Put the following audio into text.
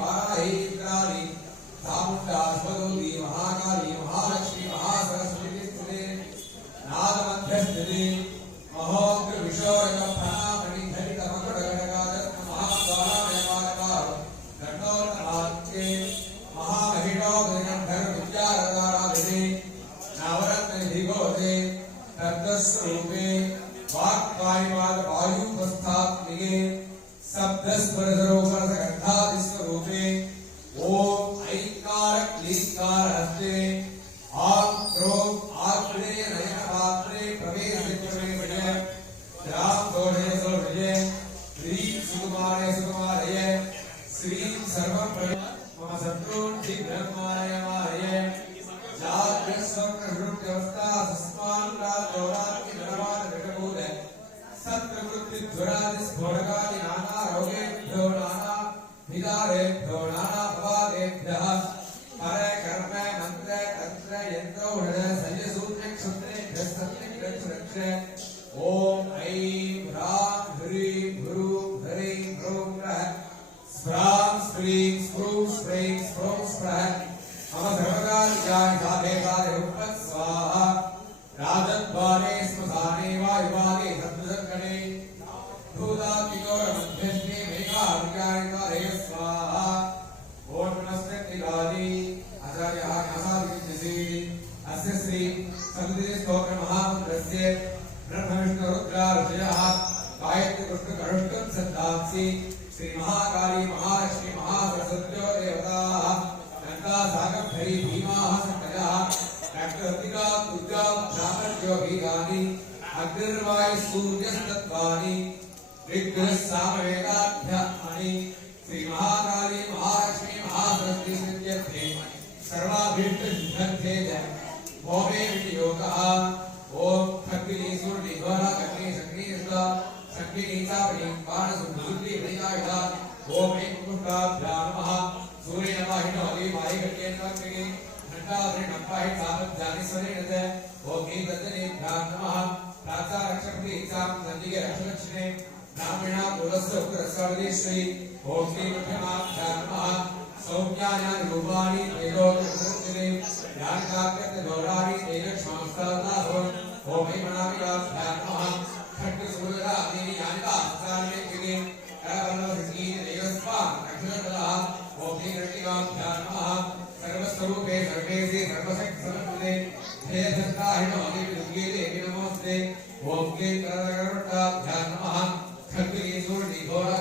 वाराही इंद्राणी चामुंडा स्वरूपी महाकाली महालक्ष्मी महासरस्वती स्थिते नाद मध्यस्थिते महोग्र विशोरक प्रणामणि धरित मकुट गणगादत्त महाद्वारामयमालकार दंडोत्तमात्ये महामहिषोदयगंधर विद्यारदाराधिने नवरत्न निधिगोते तत्तस्वरूपे वाक्कायवाद वायुपस्थात्मिके शब्दस्पर्शरूपरसगंधादिस्वरूपे ओम ऐकार क्लीकार हस्ते आम क्रोध आग्ने नयनपात्रे प्रवेशितमेवय राम दोषे सोषये श्री सुकुमारे सुकुमारये श्री सर्वं मम शत्रून् शीघ्रमाय मारये जाग्रस्वप्रवृत्त्यवस्था तस्मान् राजोरात्मि नरवाद विषभूत सत्प्रवृत्तिध्वरादिस्फोटकादि नाना रोगेभ्यो नाना विकारेभ्यो नाना भवादेभ्यः परे कर्म मंत्र तंत्र यंत्र उषध संयसूत्र क्षत्रेभ्यः सत्निग्रक्षरक्षे ओम ऐं ह्रां ह्रीं भ्रूं हरिं ह्रूं ह्रः स्फ्रां स्फ्रीं स्फ्रूं स्फ्रैं स्फ्रौं स्फ्रः मम सर्वकार्याणि साधे साधे उपत् स्वाहा राजद्वारे स्मशाने वायुवादे सद्वसङ्कणे भूतात्मिकोरमध्यस्थे मेघाविकारिकारे स्वाहा ओम नमस्ते निगाली आचार्यः न्यासादिविद्यसे अस्य श्री समिति स्तोत्र महामन्त्रस्य ब्रह्मविष्णुरुद्रा ऋषयः गायत्री कृष्ण करुष्टं सन्दांसि श्री महाकाली महालक्ष्मी महासरस्वत्यो देवताः गंगा सागरधरी भीमाः सन्तयः रक्तवर्तिका पूजा ब्राह्मण्यो भीगानि अग्निर्वायु सूर्यस्तत्वानि ऋग्वेद सामवेदाध्यात्मानि श्री महाकाली महालक्ष्मी महासरस्वती सिद्ध्यर्थे सर्वाभीष्ट सिद्धर्थे होमे विनियोगः ओम खग्गिनी सूर्य द्वारा अग्नि शक्ति स्वा शक्तिनी चापणी पाण सुद्धि विदायः ओम ऐं मुकुटाभ्यां नमः सूर्य नमः हिनोति वायुगत्येन वक्तिगे घंटाद्रि नमः सामध्यानि स्वरेणते ओम ऐं तद्दनेभ्यां नमः प्राचा रक्षपति इच्छां नन्दिगे रक्षलक्ष्मे ब्राह्मणा कुलस्य उग्रस्वादेश्वरी ओम श्री मध्यमाभ्यां नमः सौम्यानि रूपाणि तेजोदृष्टिरे ज्ञानकाव्यत गौराणि तेजक्षमास्तानाभो ओम ऐं मनामिकाभ्यां नमः खड्गसूर्यदा देवी यानिकास्ताने किगे करवल्लभसिद्धि देवस्वा नक्षत्रदः ओम ऐं रटिकाभ्यां नमः सर्वस्वरूपे सर्वेशे सर्वशक्ति समन्विते हे धन्ताहिनो देवी दुर्गे देवी नमोस्ते ओम ऐं करवल्लभाभ्यां नमः खड्गसूर्य घोरा